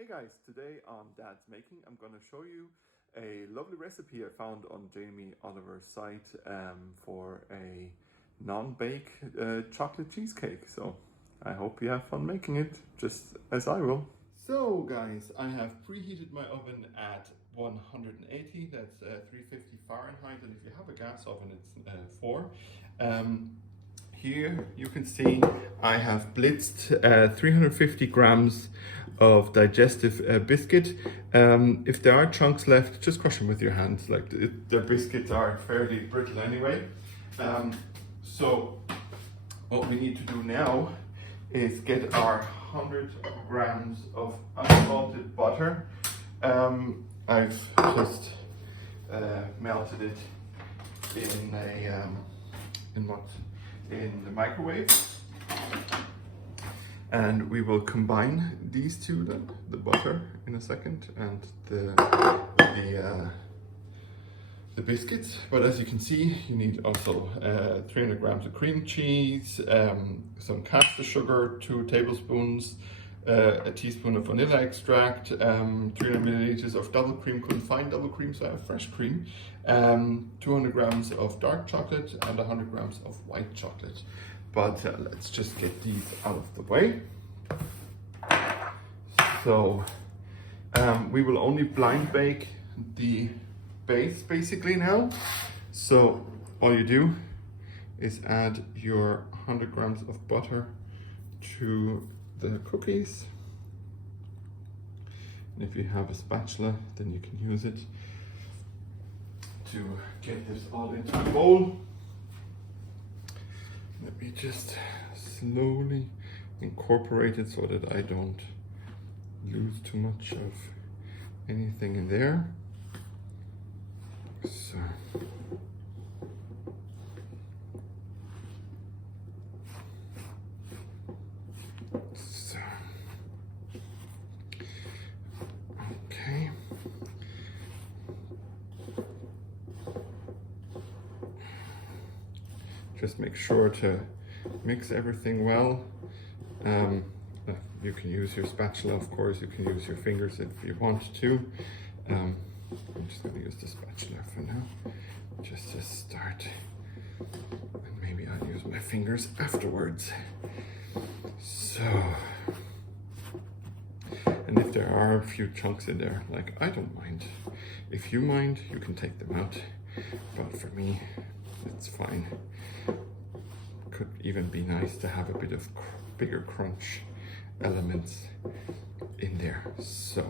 Hey guys, today on Dad's Making, I'm going to show you a lovely recipe I found on Jamie Oliver's site for a non-bake chocolate cheesecake. So I hope you have fun making it, just as I will. So guys, I have preheated my oven at 180, that's 350 Fahrenheit, and if you have a gas oven, it's 4. Here you can see I have blitzed 350 grams of digestive biscuit. If there are chunks left, just crush them with your hands. Like the biscuits are fairly brittle anyway. So what we need to do now is get our 100 grams of unsalted butter. I've just melted it in the microwave, and we will combine these two, then the butter in a second and the biscuits. But as you can see, you need also 300 grams of cream cheese, some caster sugar, 2 tablespoons, a teaspoon of vanilla extract, 300 milliliters of double cream. Couldn't find double cream, so I have fresh cream, 200 grams of dark chocolate and 100 grams of white chocolate. But let's just get these out of the way. So we will only blind bake the base basically now. So all you do is add your 100 grams of butter to the cookies, and if you have a spatula, then you can use it to get this all into a bowl. Let me just slowly incorporate it so that I don't lose too much of anything in there. So okay. Just make sure to mix everything well. You can use your spatula, of course. You can use your fingers if you want to. I'm just going to use the spatula for now, just to start. And maybe I'll use my fingers afterwards. So, and if there are a few chunks in there, like, I don't mind. If you mind, you can take them out. But for me, it's fine. Could even be nice to have a bit of bigger crunch elements in there. So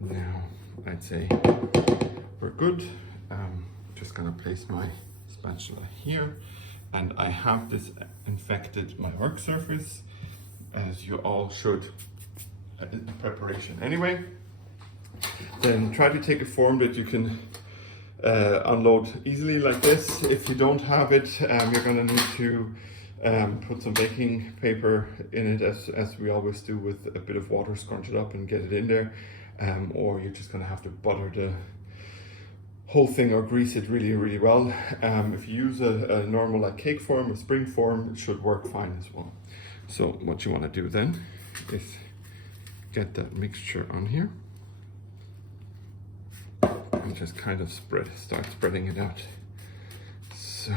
now I'd say we're good. Just gonna place my spatula here, and I have this infected my work surface, as you all should in preparation anyway. Then try to take a form that you can unload easily like this. If you don't have it, you're gonna need to put some baking paper in it, as we always do, with a bit of water, scrunch it up and get it in there, or you're just gonna have to butter the whole thing or grease it really well. If you use a normal like cake form or spring form, it should work fine as well. So what you want to do then is get that mixture on here and just kind of start spreading it out. So,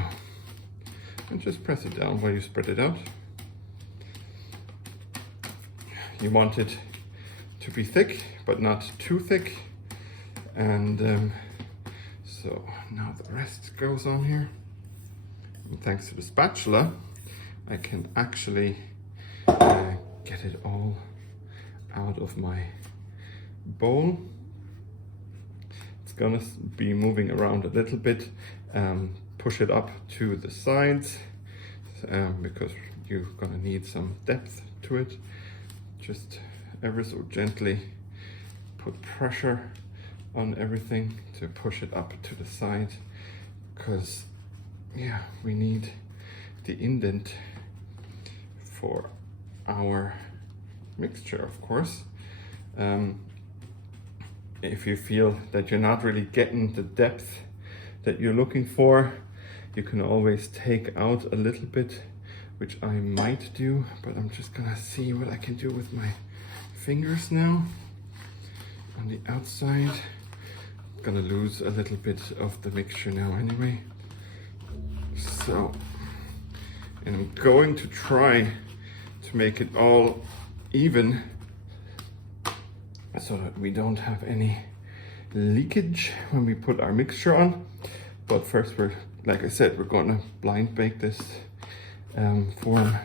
and just press it down while you spread it out. You want it to be thick, but not too thick. And so now the rest goes on here. And thanks to the spatula, I can actually get it all out of my bowl. It's gonna be moving around a little bit. Push it up to the sides because you're gonna need some depth to it. Just ever so gently put pressure on everything to push it up to the side, because yeah, we need the indent for our mixture, of course. If you feel that you're not really getting the depth that you're looking for, you can always take out a little bit, which I might do, but I'm just gonna see what I can do with my fingers now on the outside. I'm gonna lose a little bit of the mixture now anyway. So, and I'm going to try to make it all even so that we don't have any leakage when we put our mixture on. But first we're, like I said, we're gonna blind bake this form.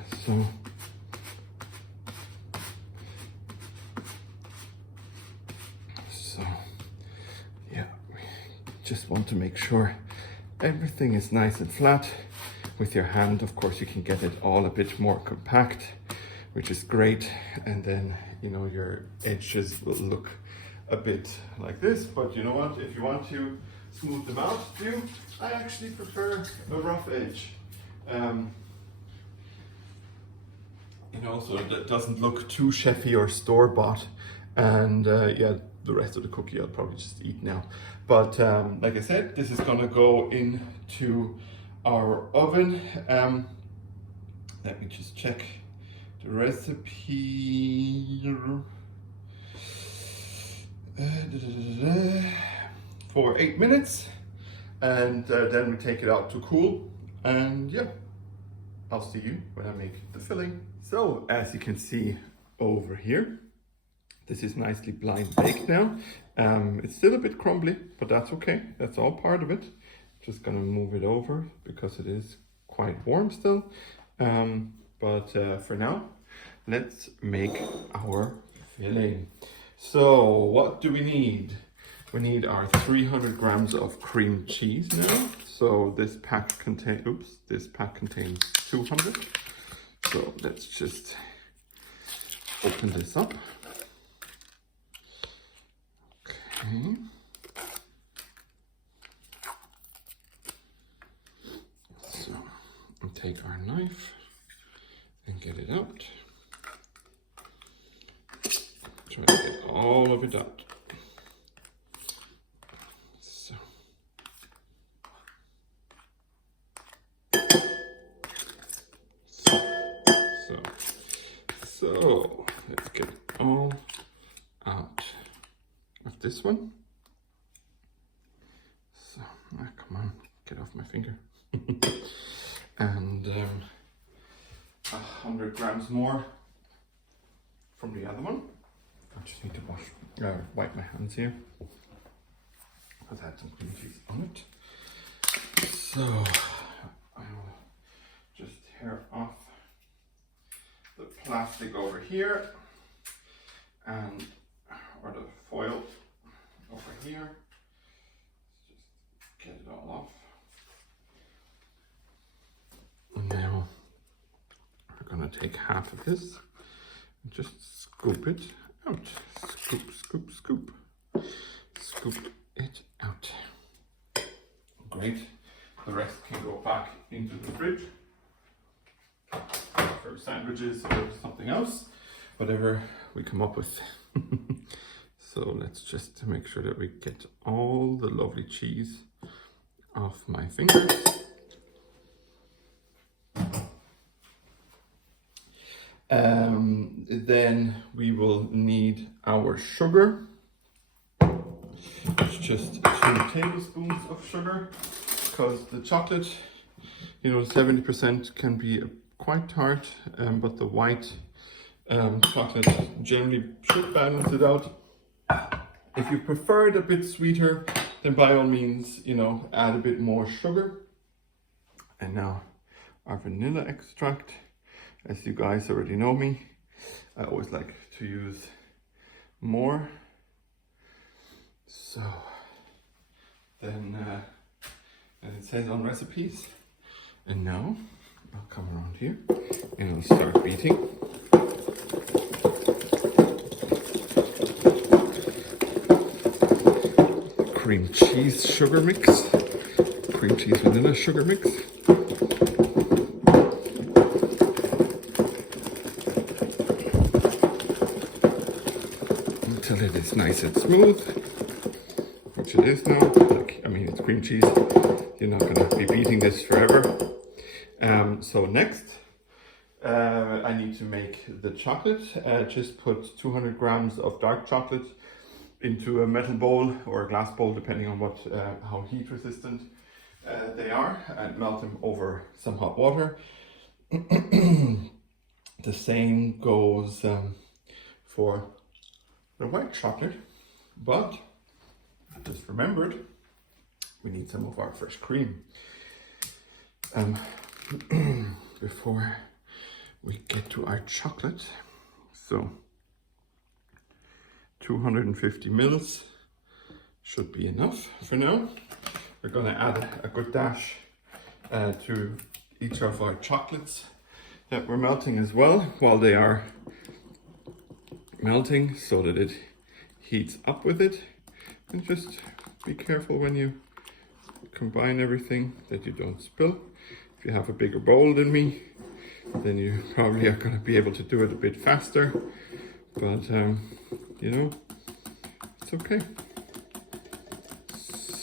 So yeah, we just want to make sure everything is nice and flat. With your hand, of course, you can get it all a bit more compact, which is great. And then, you know, your edges will look a bit like this. But you know what? If you want to smooth them out, I actually prefer a rough edge. You know, so that doesn't look too chefy or store-bought. And yeah, the rest of the cookie I'll probably just eat now. But like I said, this is gonna go into our oven. Let me just check the recipe. For 8 minutes, and then we take it out to cool. And yeah, I'll see you when I make the filling. So as you can see over here, this is nicely blind baked now. It's still a bit crumbly, but that's okay. That's all part of it. Just gonna move it over because it is quite warm still. But for now, let's make our filling. So what do we need? We need our 300 grams of cream cheese now. So this pack contains 200. So let's just open this up. Okay. So we'll take our knife and get it out. Try to get all of it out. So let's get it all out of this one. So come on, get off my finger. And 100 grams more from the other one. I just need to wipe my hands here because I had some cream cheese on it. So I will just tear off the plastic over here and or the foil over here. Just get it all off. And now we're gonna take half of this and just scoop it out. Scoop, scoop, scoop. Scoop it out. Great. The rest can go back into the fridge for sandwiches or something else, whatever we come up with. So let's just make sure that we get all the lovely cheese off my fingers. Then we will need our sugar. It's just 2 tablespoons of sugar, because the chocolate, you know, 70% can be quite tart, but the white chocolate generally should balance it out. If you prefer it a bit sweeter, then by all means, you know, add a bit more sugar. And now our vanilla extract. As you guys already know me, I always like to use more. So then and it says on recipes. And now I'll come around here and I'll start beating. Cream cheese sugar mix. Cream cheese vanilla sugar mix. Until it is nice and smooth, which it is now. Like, I mean, it's cream cheese. You're not going to be beating this forever. So next, I I need to make the chocolate. Just put 200 grams of dark chocolate into a metal bowl or a glass bowl, depending on what how heat resistant they are, and melt them over some hot water. The same goes for the white chocolate, but I just remembered we need some of our fresh cream before we get to our chocolate. So 250 mils should be enough for now. We're going to add a good dash to each of our chocolates that we're melting as well, while they are melting, so that it heats up with it. And just be careful when you combine everything that you don't spill. If you have a bigger bowl than me, then you probably are going to be able to do it a bit faster, but you know, it's okay.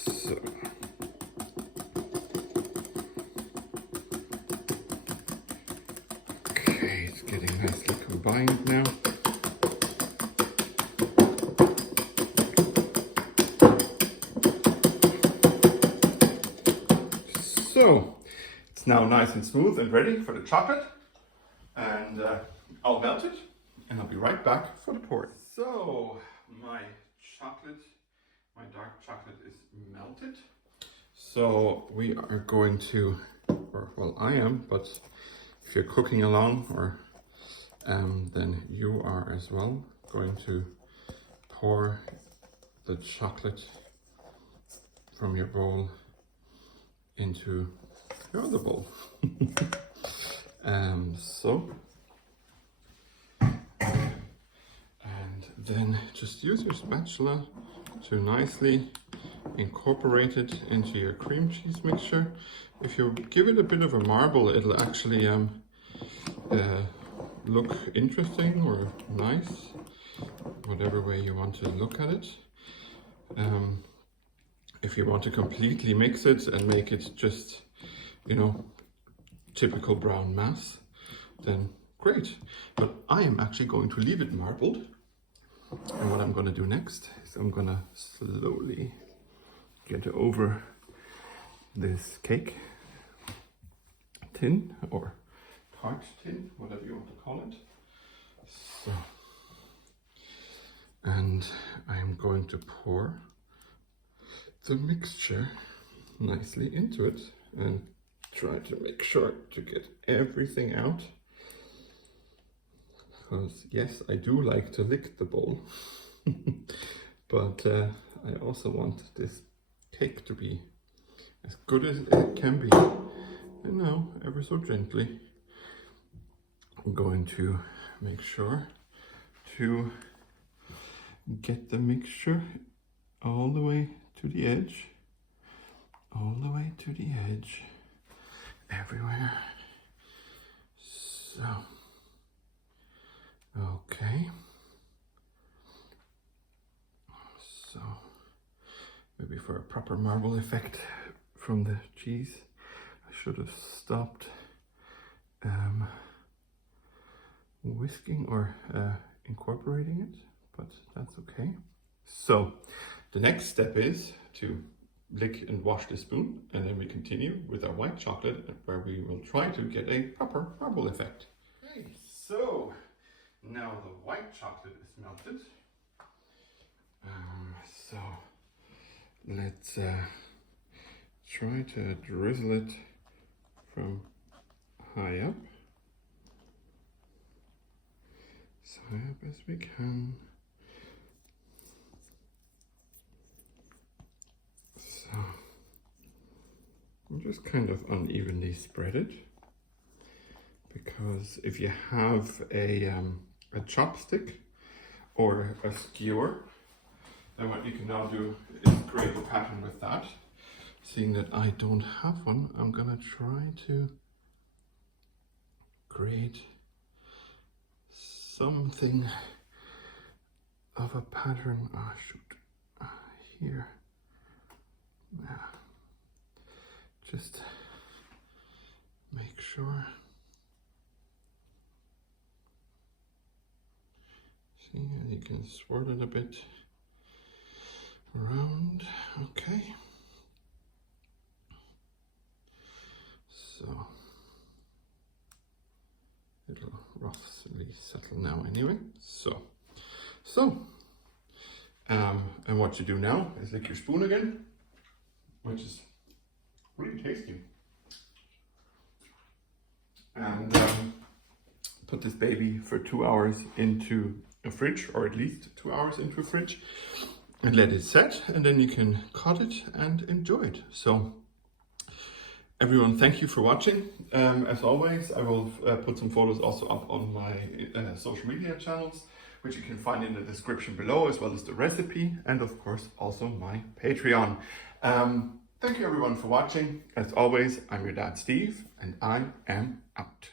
So okay, it's getting nicely combined now. So it's now nice and smooth and ready for the chocolate, and I'll melt it and I'll be right back for the pouring. So my dark chocolate is melted. So we are going to, or well, I am, but if you're cooking along, or then you are as well, going to pour the chocolate from your bowl into your other bowl. So, and then just use your spatula to nicely incorporate it into your cream cheese mixture. If you give it a bit of a marble, it'll actually look interesting or nice, whatever way you want to look at it. If you want to completely mix it and make it just, you know, typical brown mass, then great. But I am actually going to leave it marbled. And what I'm going to do next is I'm going to slowly get over this cake tin, or tart tin, whatever you want to call it. So, and I'm going to pour the mixture nicely into it and try to make sure to get everything out. Because yes, I do like to lick the bowl, but I also want this cake to be as good as it can be. And now, ever so gently, I'm going to make sure to get the mixture all the way to the edge, all the way to the edge, everywhere. So, okay. So, maybe for a proper marble effect from the cheese, I should have stopped whisking or incorporating it, but that's okay. So the next step is to lick and wash the spoon, and then we continue with our white chocolate, where we will try to get a proper marble effect. Okay, so now the white chocolate is melted. So let's try to drizzle it from high up, as high up as we can. So I'm just kind of unevenly spread it, because if you have a chopstick or a skewer, then what you can now do is create a pattern with that. Seeing that I don't have one, I'm gonna try to create something of a pattern. Ah, shoot, here. Yeah. Just make sure See, and you can swirl it a bit around. Okay. So it'll roughly settle now anyway. And what you do now is lick your spoon again, which is really tasty. And put this baby for 2 hours into a fridge, or at least 2 hours into a fridge, and let it set, and then you can cut it and enjoy it. So everyone, thank you for watching. As always, I will put some photos also up on my social media channels, which you can find in the description below, as well as the recipe, and of course also my Patreon. Thank you everyone for watching. As always, I'm your dad Steve, and I am out.